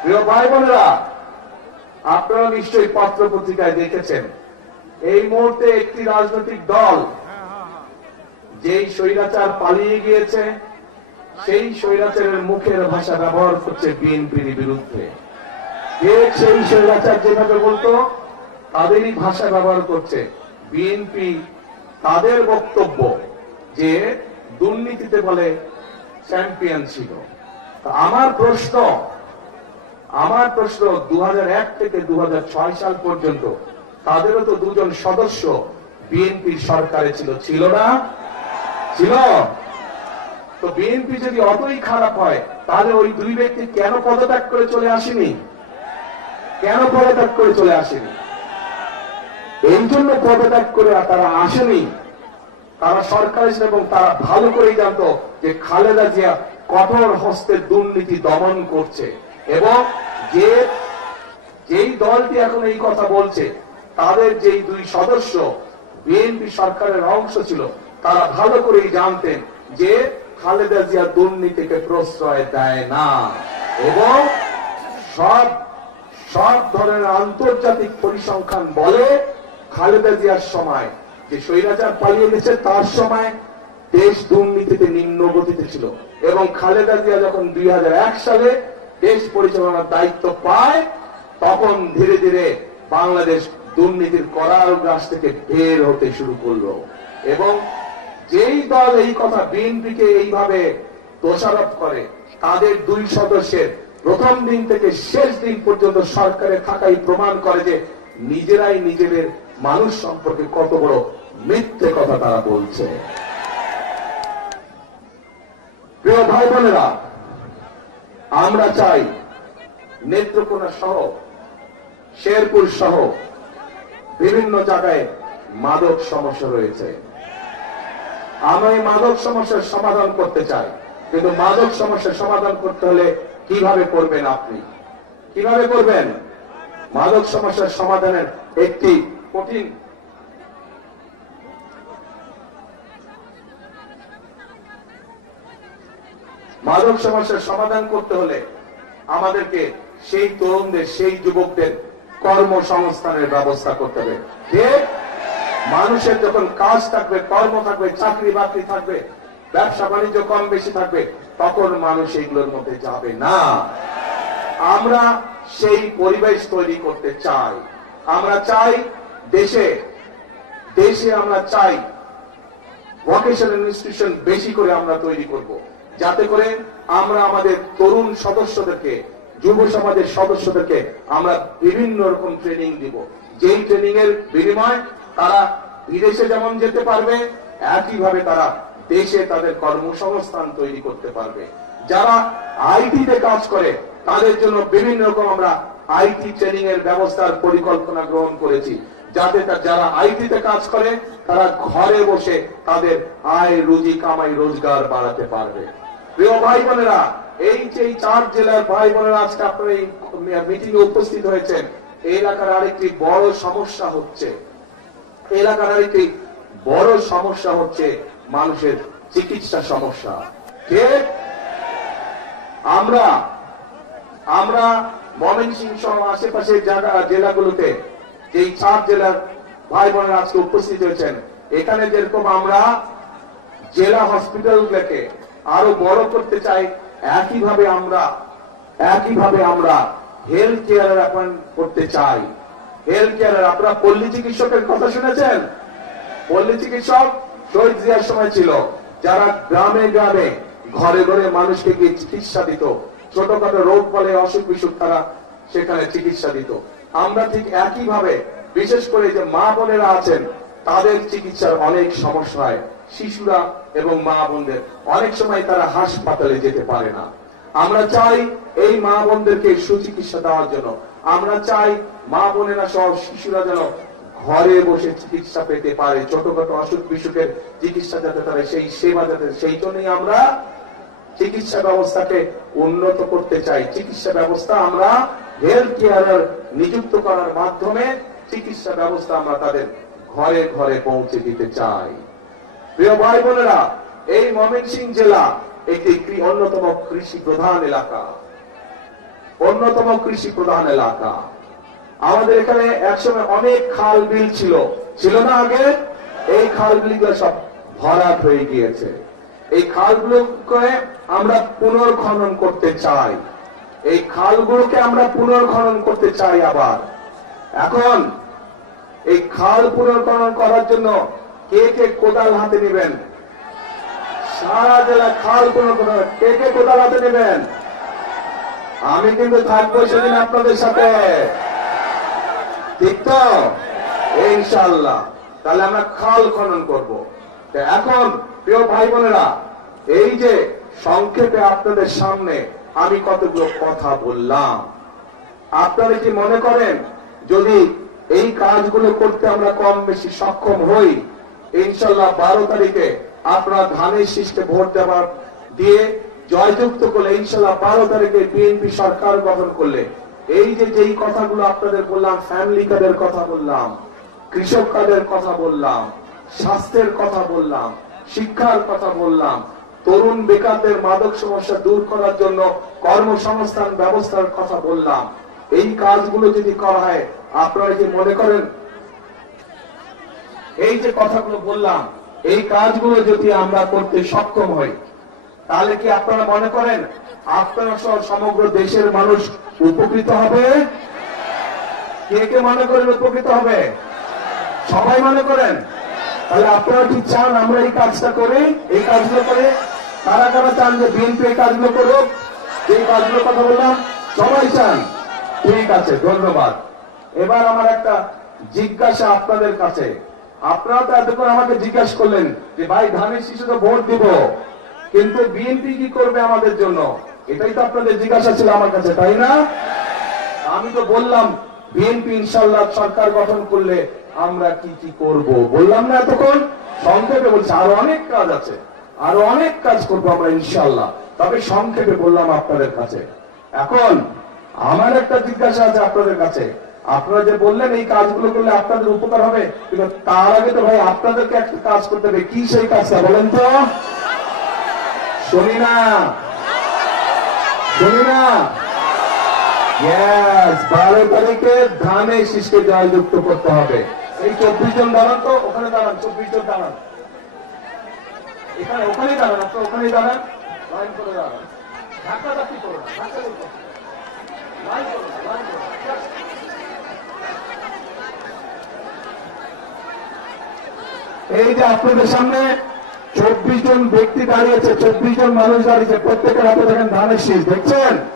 প্রিয় ভাই বোনেরা, আপনারা নিশ্চয়ই পত্র পত্রিকায় দেখেছেন এই মুহূর্তে একটি রাজনৈতিক দল যেই স্বৈরাচার পালিয়ে গিয়েছে সেই স্বৈরাচারের মুখের ভাষা ব্যবহার করছে বিএনপির বিরুদ্ধে। সেই স্বৈরাচার যেভাবে বলতো তাদেরই ভাষা ব্যবহার করছে বিএনপি। তাদের বক্তব্য যে দুর্নীতিতে বলে চ্যাম্পিয়ন ছিল। আমার প্রশ্ন 2001 থেকে 2006 সাল পর্যন্ত তাদেরও তো দুজন সদস্য বিএনপির সরকারে ছিল না? ছিল। তো বিএনপি যদি অতই খারাপ হয় তাহলে ওই দুই ব্যক্তি কেন পদত্যাগ করে চলে আসেনি? এই জন্য পদত্যাগ করে তারা আসেনি। তারা সরকার ছিল এবং তারা ভালো করেই জানতো যে খালেদা জিয়া কঠোর হস্তে দুর্নীতি দমন করছে, এবং যেই দলটি এখন এই কথা বলছে তাদের যেই দুই সদস্য বিএনপি সরকারের অংশ ছিল তারা ভালো করেই জানতেন যে খালেদা জিয়া দুর্নীতিকে প্রশ্রয় দেয় না, এবং সব ধরনের আন্তর্জাতিক পরিসংখ্যান বলে খালেদা জিয়ার সময় যে স্বৈরাচার পালিয়ে গেছে তার সময় দেশ দুর্নীতিতে নিম্ন গতিতে ছিল, এবং খালেদা জিয়া যখন 2001 সালে দেশ পরিচালনার দায়িত্ব পায় তখন ধীরে ধীরে বাংলাদেশ দুর্নীতির কারাগার থেকে বের হতে শুরু করলো। এবং যেই দল এই কথা বিএনপিকে এইভাবে দোষারোপ করে তাদের দুই সদস্যের প্রথম দিন থেকে শেষ দিন পর্যন্ত সরকারে থাকাই প্রমাণ করে যে নিজেরাই নিজেদের মানুষ সম্পর্কে কত বড় মিথ্যে কথা তারা বলছে। প্রিয় ভাই বোনেরা, আমরা চাই নেত্রকোনা সহ শেরপুর সহ বিভিন্ন জায়গায় মাদক সমস্যা রয়েছে। আমরা এই মাদক সমস্যার সমাধান করতে চাই, কিন্তু মাদক সমস্যার সমাধান করতে হলে কিভাবে করবেন? আপনি কিভাবে করবেন? মাদক সমস্যার সমাধানের একটি কঠিন মাদক সমস্যার সমাধান করতে হলে আমাদেরকে সেই তরুণদের সেই যুবকদের কর্মসংস্থানের ব্যবস্থা করতে হবে। মানুষের যখন কাজ থাকবে, কর্ম থাকবে, চাকরি বাকরি থাকবে, ব্যবসা বাণিজ্য কম বেশি থাকবে, তখন মানুষ এইগুলোর মধ্যে যাবে না। আমরা সেই পরিবেশ তৈরি করতে চাই। আমরা চাই দেশে আমরা চাই ভোকেশনাল ইনস্টিটিউশন বেশি করে আমরা তৈরি করব, যাতে করে আমরা আমাদের তরুণ সদস্যদেরকে, যুব সমাজের সদস্যদেরকে আমরা বিভিন্ন রকম ট্রেনিং দিব, যেই ট্রেনিং এর বিনিময়ে তারা বিদেশে যেমন যেতে পারবে একইভাবে তারা দেশে তাদের কর্মসংস্থান তৈরি করতে পারবে। যারা আইটিতে কাজ করে তাদের জন্য বিভিন্ন রকম আমরা আইটি ট্রেনিং এর ব্যবস্থার পরিকল্পনা গ্রহণ করেছি, যাতে যারা আইটিতে কাজ করে তারা ঘরে বসে তাদের আয় রুজি কামাই রোজগার বাড়াতে পারবে। প্রিয় ভাই বোনেরা, এই যে 4 জেলার ভাই বোনেরা আজকে আপনারা এই মিটিং এ উপস্থিত হয়েছেন, এই এলাকার আরেকটি বড় সমস্যা হচ্ছে মানুষের চিকিৎসা সমস্যা। ঠিক, আমরা ময়মনসিংহ সহ আশেপাশের জেলাগুলোতে যেই 4 জেলার ভাই বোনেরা আজকে উপস্থিত হয়েছেন, এখানে যেরকম আমরা জেলা হসপিটালগুলোকে আরো বড় করতে চাই, একইভাবে আমরা হেলথ কেয়ারের অ্যাপয়েন্ট করতে চাই। হেলথ কেয়ারের, আপনারা পল্লী চিকিৎসকের কথা শুনেছেন? পল্লী চিকিৎসক শহীদ জিয়ার সময় ছিল, যারা গ্রামে গ্রামে ঘরে ঘরে মানুষকে গিয়ে চিকিৎসা দিত, ছোটখাটো রোগ বলে অসুখ বিসুখ তারা সেখানে চিকিৎসা দিত। আমরা ঠিক একইভাবে বিশেষ করে যে মা বোনেরা আছেন তাদের চিকিৎসার অনেক সমস্যা হয়। শিশুরা এবং মা বোনদের অনেক সময় তারা হাসপাতালে যেতে পারে না। আমরা চাই এই মা বোনদেরকে সুচিকিৎসা দেওয়ার জন্য। আমরা চাই মা বোনেরা সহ শিশুরা যেন ঘরে বসে চিকিৎসা পেতে পারে, ছোটখাটো অসুখ বিসুখের চিকিৎসা যাতে তারা সেই সেবা যাতে, সেই জন্যই আমরা চিকিৎসা ব্যবস্থাকে উন্নত করতে চাই। চিকিৎসা ব্যবস্থা আমরা হেলথ কেয়ারার নিযুক্ত করার মাধ্যমে চিকিৎসা ব্যবস্থা আমরা তাদের ঘরে ঘরে পৌঁছে দিতে চাই। প্রিয় ভাই বোনেরা, এই ময়মনসিংহ জেলা একটি অন্যতম কৃষি প্রধান এলাকা। অন্যতম কৃষি প্রধান এলাকা। আমাদের এখানে একসময় অনেক খাল বিল ছিল, ছিল না আগে? এই খাল বিলগুলো সব ভরাট হয়ে গিয়েছে। এই খালগুলোকে আমরা পুনর্খনন করতে চাই, এই খালগুলোকে আমরা পুনর্খনন করতে চাই আবার। এখন এই খাল পুনর্খনন করার জন্য কে কে কোদাল হাতে নেবেন? সারা জেলা খাল পুনর্খনন কে কে কোদাল হাতে নেবেন? আমি কিন্তু থাকবো সেদিন আপনাদের সাথে, ঠিক তো? ইনশাআল্লাহ। তাহলে আমরা খাল খনন করব। এখন প্রিয় ভাই বোনেরা, এই যে সংক্ষেপে আপনাদের সামনে আমি কতগুলো কথা বললাম, আপনারা কি মনে করেন যদি এই কাজগুলো করতে আমরা কম বেশি সক্ষম হই, ইনশাআল্লাহ 12 তারিখে আপনারা ধানের শীষে ভোট দেওয়ার দিয়ে জয়যুক্ত করলে, ইনশাআল্লাহ 12 তারিখে বিএনপি সরকার গঠন করলে, এই যে যেই কথাগুলো আপনাদের বললাম, ফ্যামিলি কার্ডের কথা বললাম, কৃষক কার্ডের কথা বললাম, স্বাস্থ্যের কথা বললাম, শিক্ষার কথা বললাম, তরুণ বেকারদের মাদক সমস্যা দূর করার জন্য কর্মসংস্থান ব্যবস্থার কথা বললাম, এই কাজগুলো যদি করা হয়, আপনারা কি মনে করেন এই যে কথাগুলো বললাম, এই কাজগুলো যদি আমরা করতে সক্ষম হই, তাহলে কি আপনারা মনে করেন আপনারা সহ সমগ্র দেশের মানুষ উপকৃত হবে? কে কে মনে করেন উপকৃত হবে? সবাই মনে করেন? তাহলে আপনারা কি চান আমরা এই কাজটা করি? এই কাজগুলো করে কারা কারা চান যে বিএনপি এই কাজগুলো করুক? এই কাজগুলো কথা বললাম, সবাই চান? ঠিক আছে, ধন্যবাদ। এবার আমার একটা জিজ্ঞাসা আপনাদের কাছে। আপনারা তো এতক্ষণ আমাকে জিজ্ঞাসা করলেন যে ভাই ধানের শীষে তো ভোট দিব, কিন্তু বিএনপি কি করবে আমাদের জন্য? এটাই তো আপনাদের জিজ্ঞাসা ছিল আমার কাছে, তাই না? আমি তো বললাম বিএনপি ইনশাআল্লাহ সরকার গঠন করলে আমরা কি কি করব বললাম না এতক্ষণ? সংক্ষেপে বলছি, আরো অনেক কাজ আছে, আরো অনেক কাজ করবো আমরা ইনশাআল্লাহ, তবে সংক্ষেপে বললাম আপনাদের কাছে। এখন আমার একটা জিজ্ঞাসা আছে আপনাদের কাছে। আপনারা যে বললেন এই কাজগুলো করলে আপনাদের উপকার হবে, কিন্তু তার আগে তো ভাই আপনাদেরকে একটা কাজ করতে হবে। কি সেই কাজটা বলেন তো? শুনি না, শুনি না। 12 তারিখে ধানের শীষকে জয়যুক্ত করতে হবে। এই 24 জন দাঁড়ান তো, ওখানে দাঁড়ান, 24 জন দাঁড়ান, এখানে ওখানেই দাঁড়ান, আপনার ওখানেই দাঁড়ান, লাইন করে দাঁড়ান, ধাক্কাধাক্কি করুন, লাইন করুন, লাইন করুন। এই যে আপনাদের সামনে 24 জন ব্যক্তি দাঁড়িয়েছে, 24 জন মানুষ দাঁড়িয়েছে, প্রত্যেকের হাতে দেখেন ধানের শীষ, দেখছেন?